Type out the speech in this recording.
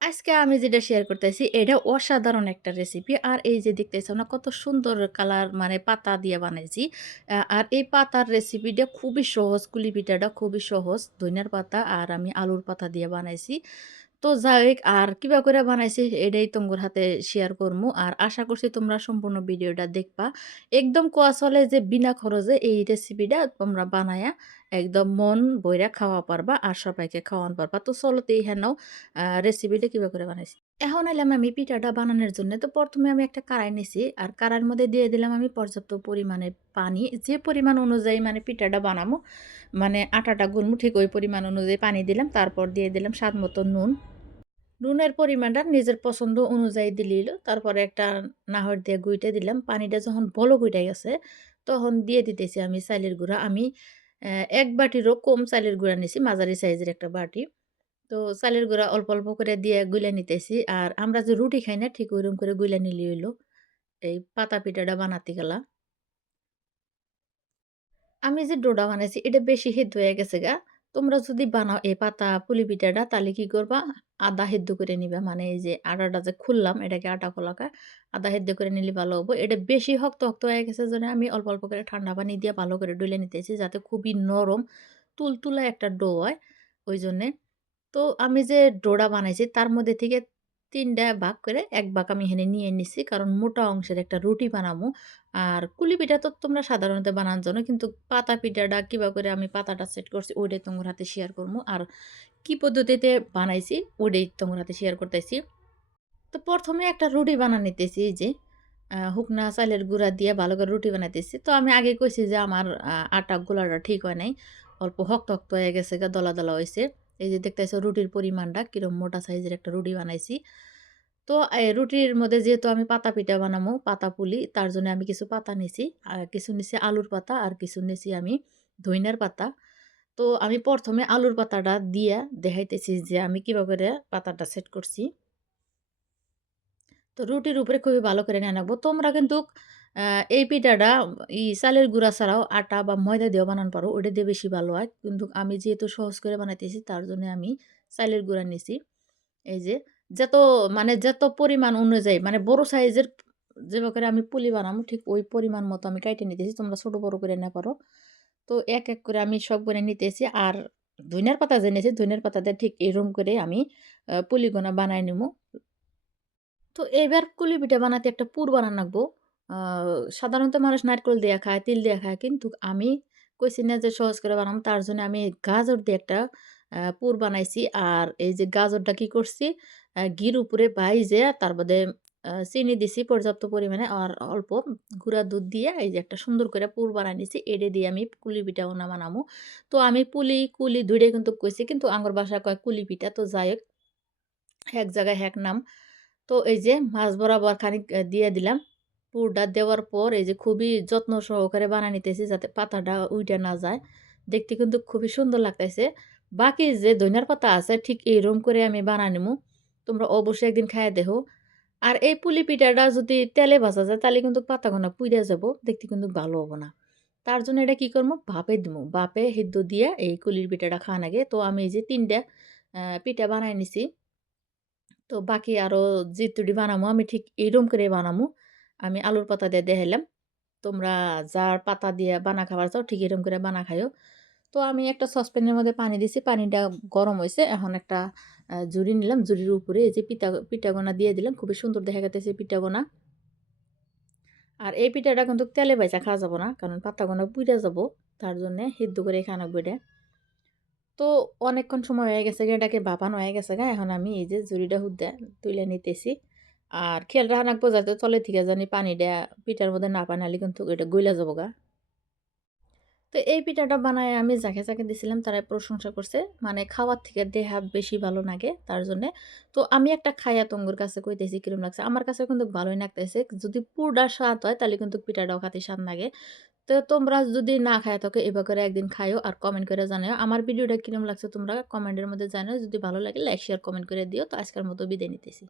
আজকে আমি যেটা শেয়ার করতেছি এটা অসাধারণ একটা রেসিপি। আর এই যে দেখতেছো না কত সুন্দর কালার মানে পাতা দিয়ে বানাইছি। আর এই পাতার রেসিপিটা খুবই সহজ, কুলি পিঠাটা খুবই সহজ। ধইনার পাতা আর আমি আলুর পাতা দিয়ে বানাইছি। তো যাই হোক আর কিবা করে বানাইছি এটাই তোমার হাতে শেয়ার করমু। আর আশা করছি তোমরা সম্পূর্ণ ভিডিওটা দেখবা। একদম কোয়া চলে যে বিনা খরচে এই রেসিপিটা তোমরা বানায়া একদম মন ভইরা খাওয়া পারবা আর সবাইকে খাওয়ান পারবা। তো চলো হেনাও রেসিপিটা কিবা করে বানাইছি। এখন এলাম আমি পিঠাটা বানানোর জন্য। তো ১ম এ আমি একটা কড়াই নিছি। আর কড়াইর মধ্যে দিয়ে দিলাম আমি পর্যাপ্ত পরিমাণে পানি। যে পরিমাণ অনুযায়ী মানে পিঠাটা বানামু, মানে আটাটা গুনমু ঠিক ওই পরিমাণ অনুযায়ী পানি দিলাম। তারপর দিয়ে দিলাম স্বাদ মতো নুন। নুনের পরিমাণটা নিজের পছন্দ অনুযায়ী দিলেই হলো। তারপরে একটা নাহর দিয়ে গুইটে দিলাম। পানিটা যখন বলক উইঠা গেছে, তখন দিয়ে দিতেছি আমি চাইলের গুঁড়া। আমি ১ বাটিরও কম চাইলের গুঁড়া নিছি, মাঝারি সাইজের একটা বাটি। তো চালের গুঁড়া অল্প, অল্প করে দিয়ে গুইলা নিতেছি। আর আমরা যে রুটি খাই না, ঠিক ওইরকম করে গুইলা নিলেই হইলো। এই পাতা পিঠাটা বানাতে গেলা। আমি যে ডোডা বানাইছি এটা বেশি সিদ্ধ হয়ে গেছে গা। তোমরা যদি বানাও এই পাতা পুলি পিঠাটা তাহলে কি করবা? আধা সিদ্ধ করে নিবা। মানে এই যে আটাটা যে খুললাম এটাকে আটা কলা কয়। আধা সিদ্ধ করে নিলে ভালো হবো। এটা বেশি শক্ত, শক্ত হয়ে গেছে জন্য আমি অল্প, অল্প করে ঠান্ডা পানি দিয়ে ভালো করে ডুলে নিতেছি যাতে খুবই নরম তুলতুলে একটা ডো হয় ওইজন্যে। তো আমি যে ডোডা বানাইছি তার মধ্যে থেকে ৩ টা ভাগ করে ১ ভাগ আমি এখানে নিয়ে নিছি। কারণ মোটা অংশের একটা রুটি বানামু। আর কুলি পিঠা তো তোমরা সাধারণত বানান জানো। কিন্তু পাতা পিঠাটা কিবা করে আমি পাতাটা সেট করছি ওইটাই তোমার হাতে শেয়ার করমু। আর কি পদ্ধতিতে বানাইছি ওইটাই তোমার হাতে শেয়ার করতেছি। তো ১ম এ একটা রুটি বানায় নিতেছি এই যে শুকনা চালের গুঁড়া দিয়ে ভালো করে রুটি বানাইতেছি। তো আমি আগে কইছি যে আমার আটা গোলাটা ঠিক হয় নাই। অল্প শক্ত, শক্ত হয়ে গেছে গা দলা, দলা হইছে। এই যে দেখতেছো রুটির পরিমাণটা কিরম মোটা সাইজের একটা রুটি বানাইছি। তো রুটির মধ্যে যেহেতু আমি পাতা পিঠা বানামু, পাতা পুলি তার জন্য আমি কিছু পাতা নিছি। কিছু নিছি আলুর পাতা আর কিছু নিছি আমি ধইনার পাতা। তো আমি ১ম এ আলুর পাতাটা দিয়া দেখাইতেছি যে আমি কিভাবে করে পাতাটা সেট করছি। তো রুটির উপরে খুবই ভালো করে নেয়া নাগবো। তোমরা কিন্তু আ এই পিঠাটা চালের গুঁড়া ছাড়াও আটা বা ময়দা দিয়েও বানাতে পারো। ওইটা দিয়ে বেশি ভালো হয়। কিন্তু আমি যেহেতু সহজ করে বানাইতেছি তার জন্য আমি চালের গুঁড়া নিছি। এই যে যত পরিমাণ অনুযায়ী মানে বড় সাইজের যেভাবে করে আমি পুলি বানামু ঠিক ওই পরিমাণ মতো আমি কাইটে নিতেছি। তোমরা ছোট বড় করে নিতে পারো। তো এক, এক করে আমি সবগুলা নিতেছি। আর ধইনার পাতা যে নিয়েছি, ধইনার পাতা দিয়ে ঠিক এরকম করে আমি পুলিগুনা বানায় নিমু। তো এইবার কুলি পিঠা বানাতে একটা পুর বানান লাগবো। আ সাধারণত মানুষ নারকেল দিয়া খায়, তিল দিয়া খায়। কিন্তু আমি কইছি না যে সহজ করে বানাবো। তার জন্য আমি গাজর দিয়ে একটা পুর বানাইছি। আর এই যে গাজরটা কি করছি, ঘির উপরে ভাইজা তার বাদে চিনি দিছি পর্যাপ্ত পরিমাণে। আর অল্প গুঁড়া দুধ দিয়ে এই যে একটা সুন্দর করে পুর বানায় নিছি। এটা দিয়ে আমি কুলি পিঠা বানামু। তো আমি পুলি, কুলি ২ টাই কিন্তু কইছি। কিন্তু আঙ্গর বাসায় কয় কুলি পিঠা। তো যাই হোক, এক জায়গায় এক নাম। তো এই যে মাছ বরাবর খানিক দিয়ে দিলাম। পুরটা দেওয়ার পর এই যে খুবই যত্ন সহকারে বানায় নিতেছি যাতে পাতাটা উইঠা না যায়। দেখতে কিন্তু খুবই সুন্দর লাগতেছে। বাকি যে ধইনার পাতা আছে ঠিক এইরকম করে আমি বানায় নিমু। তোমরা অবশ্যই একদিন খাইয়া দেখো। আর এই পুলি পিঠাটা যদি তেলে ভাজা যায় তাহলে কিন্তু পাতাগোনা পুইড়া যাবো। দেখতে কিন্তু ভালো হবো না। তার জন্য এটা কি করবো? ভাপে দিমু। ভাপে সিদ্ধ দিয়ে এই কুলির পিঠাটা খাওয়া লাগে। তো আমি এই যে ৩ টা পিঠা বানায় নিছি। তো বাকি আরো যেতুটি বানামু আমি ঠিক এইরকম করে বানামু। আমি আলুর পাতা দিয়ে দেখাইলাম। তোমরা যার পাতা দিয়ে বানা খাবার চাও ঠিক এরকম করে বানা খাইও। তো আমি একটা সসপ্যানের মধ্যে পানি দিছি। পানিটা গরম হইছে। এখন একটা ঝুড়ি নিলাম। ঝুড়ির উপরে এই যে পিঠাগুনা দিয়ে দিলাম। খুবই সুন্দর দেখা যাইতেছে পিঠাগুনা। আর এই পিঠাটা কিন্তু তেলে ভাইজা খাওয়া যাবে না। কারণ পাতাগুনা পুইড়া যাবো। তার জন্যে সিদ্ধ করে খাওয়া লাগবে এটা। তো অনেকক্ষণ সময় হয়ে গেছে গা, এটাকে ভাপানো হয়ে গেছে গা। এখন আমি এই যে ঝুড়িটা হুদ্দা তুইলা নিতেছি। আর খেয়াল রাখা রাখবো যাতে তলে থেকে জানি পানিটা পিঠার মধ্যে না পায় নাহলে কিন্তু এটা গইলা যাবো গা। তো এই পিঠাটা বানায় আমি যাকে, যাকে দিছিলাম তারাই প্রশংসা করছে। মানে খাওয়ার থেকে দেহা বেশি ভালো লাগে তার জন্যে। তো আমি একটা খাইয়া তঙ্গুর কাছে কইতেছি কিরম লাগছে। আমার কাছেও কিন্তু ভালোই লাগতেছে। যদি পুরোটা স্বাদ হয় তাহলে কিন্তু পিঠাটাও খাতে স্বাদ লাগে। তো তোমরা যদি না খায়া থাকো এবার করে একদিন খাইও আর কমেন্ট করে জানাও। আমার ভিডিওটা কিরম লাগছে তোমরা কমেন্টের মধ্যে জানাও। যদি ভালো লাগে লাইক, শেয়ার, কমেন্ট করে দিও। তো আজকের মতো বিদায় নিতেছি।